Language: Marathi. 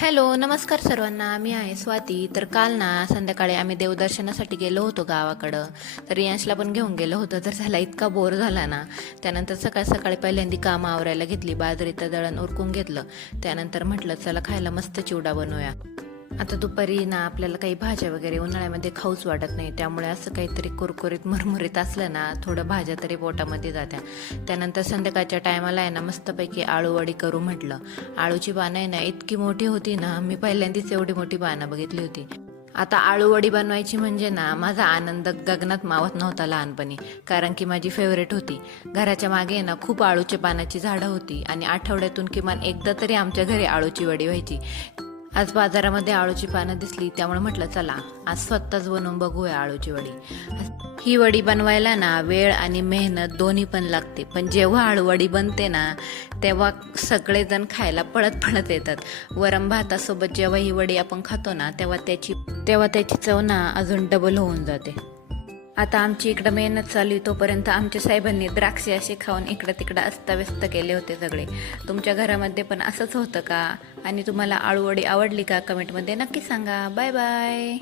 हॅलो, नमस्कार सर्वांना. मी आहे स्वाती. तर काल ना संध्याकाळी आम्ही देवदर्शनासाठी गेलो होतो गावाकडं. तर यांशला पण घेऊन गेलो होतो. तर झाला इतका बोर झाला ना. त्यानंतर सकाळ सकाळी पहिल्यांदी कामं आवरायला घेतली. बाजरीचं दळण उरकून घेतलं. त्यानंतर म्हटलं चला खायला मस्त चिवडा बनवूया. आता दुपारी ना आपल्याला काही भाज्या वगैरे उन्हाळ्यामध्ये खाऊच वाटत नाही. त्यामुळे असं काहीतरी कुरकुरीत मुरमुरीत असलं ना, थोडं भाज्या तरी पोटामध्ये जात्या. त्यानंतर संध्याकाळच्या टायमाला आहे ना मस्तपैकी आळूवडी करू म्हटलं. आळूची पानं आहे ना इतकी मोठी होती ना, मी पहिल्यांदाच एवढी मोठी पानं बघितली होती. आता आळूवडी बनवायची म्हणजे ना माझा आनंद गगनात मावत नव्हता लहानपणी. कारण की माझी फेवरेट होती. घराच्या मागे ना खूप आळूच्या पानाची झाडं होती आणि आठवड्यातून किमान एकदा तरी आमच्या घरी आळूची वडी व्हायची. आज बाजारामध्ये आळूची पानं दिसली, त्यामुळे म्हटलं चला आज स्वतःच बनवून बघूया आळूची वडी. ही वडी बनवायला ना वेळ आणि मेहनत दोन्ही पण लागते. पण जेव्हा आळूवडी बनते ना तेव्हा सगळेजण खायला पळत पळत येतात. वरम भातासोबत जेव्हा ही वडी आपण खातो ना तेव्हा त्याची चव ना अजून डबल होऊन जाते. आता आमची इकडं मेहनत चालू आहे तोपर्यंत आमच्या साहेबांनी द्राक्षे असे खाऊन इकडं तिकडं अस्ताव्यस्त केले होते सगळे. तुमच्या घरामध्ये पण असंच होतं का? आणि तुम्हाला आळूवडी आवडली का? कमेंटमध्ये नक्की सांगा. Bye bye.